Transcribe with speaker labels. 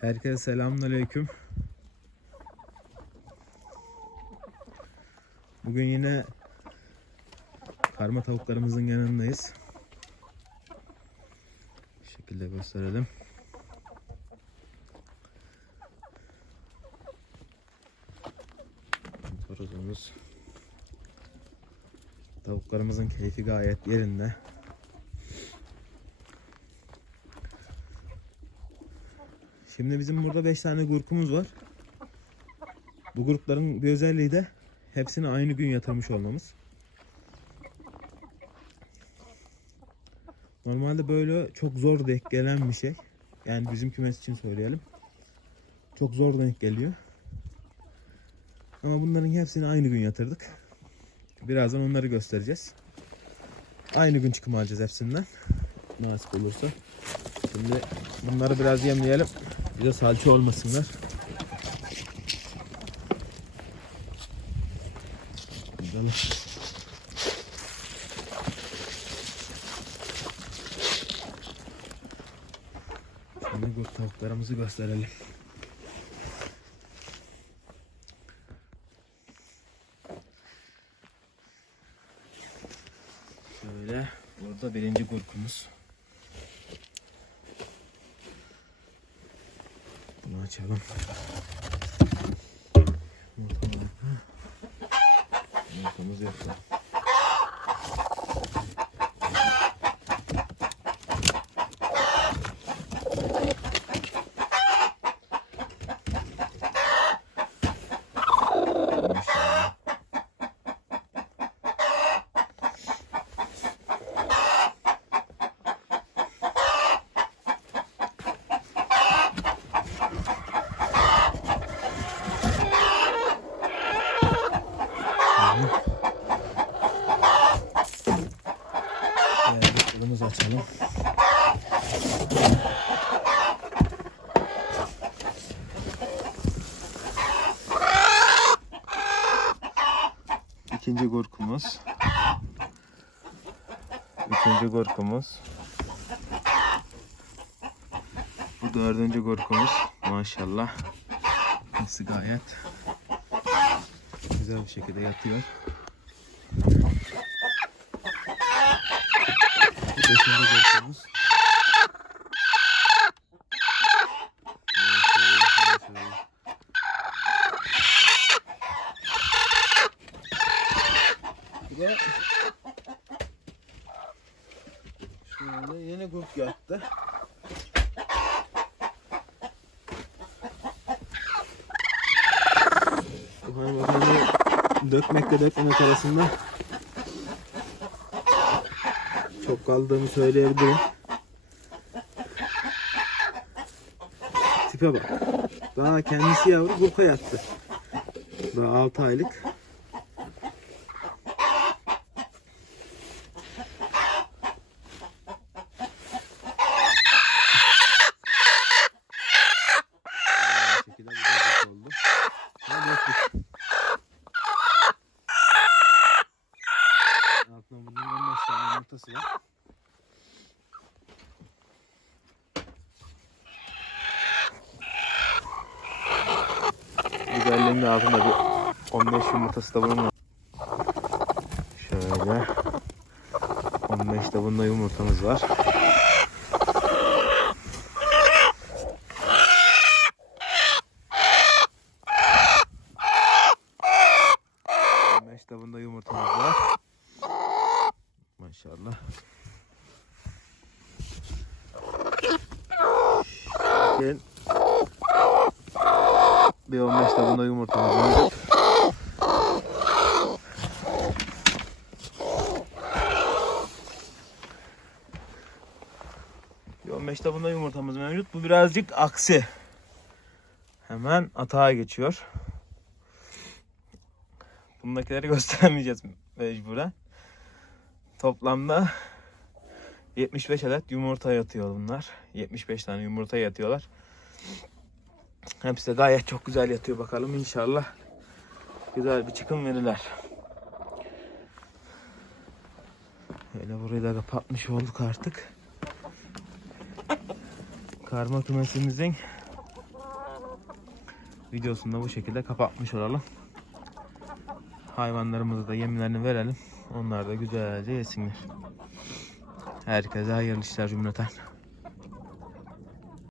Speaker 1: Herkese selamünaleyküm. Bugün yine karma tavuklarımızın yanındayız. Bu şekilde gösterelim. Torozumuz. Tavuklarımızın keyfi gayet yerinde. Şimdi bizim burada 5 tane gurkumuz var. Bu grupların bir özelliği de hepsini aynı gün yatırmış olmamız. Normalde böyle çok zor denk gelen bir şey. Yani bizim kümes için söyleyelim. Çok zor denk geliyor. Ama bunların hepsini aynı gün yatırdık. Birazdan onları göstereceğiz. Aynı gün çıkım alacağız hepsinden. Nasip olursa. Şimdi bunları biraz yemleyelim. Bize salça olmasınlar. Bakalım. Şimdi tavuklarımızı gösterelim. Şöyle burada birinci gurkumuz. Bunu açalım. Yumurtamız yok mu? Yumurtamız yok da. Maşallah. Diğer kolumuzu açalım. İkinci gurkumuz. Üçüncü gurkumuz. Bu dördüncü gurkumuz. Maşallah. Hepsi gayet güzel bir şekilde yatıyor. Maşallah. Bir de şöyle yeni grup yattı. Bu hanımefendi dökmekle dökmemek arasında çok kaldığımı söyleyebilirim. Tipe bak. Daha kendisi yavru burka yattı. Daha 6 aylık. Bu şekilde bir de oldu. Ha, döktük. Altına bunun 15 tane yumurtası var. Güzelliğinin de altında bir 15 yumurtası da bunun var. Şöyle 15 de bunda yumurtamız var. Bunda yumurtamız var. Maşallah. Gel. Bir 15 de bunda yumurtamız var. Bir 15 de bunda yumurtamız mevcut. Bu birazcık aksi. Hemen atağa geçiyor. Bundakileri göstermeyeceğiz mecburen. Toplamda 75 adet yumurta yatıyor bunlar. 75 tane yumurta yatıyorlar. Hepsi de gayet çok güzel yatıyor bakalım inşallah. Güzel bir çıkım verirler. Öyle burayı da kapatmış olduk artık. Karma kümesimizin videosunu da bu şekilde kapatmış olalım. Hayvanlarımıza da yemlerini verelim. Onlar da güzelce yesinler. Herkese hayırlı işler cümleten.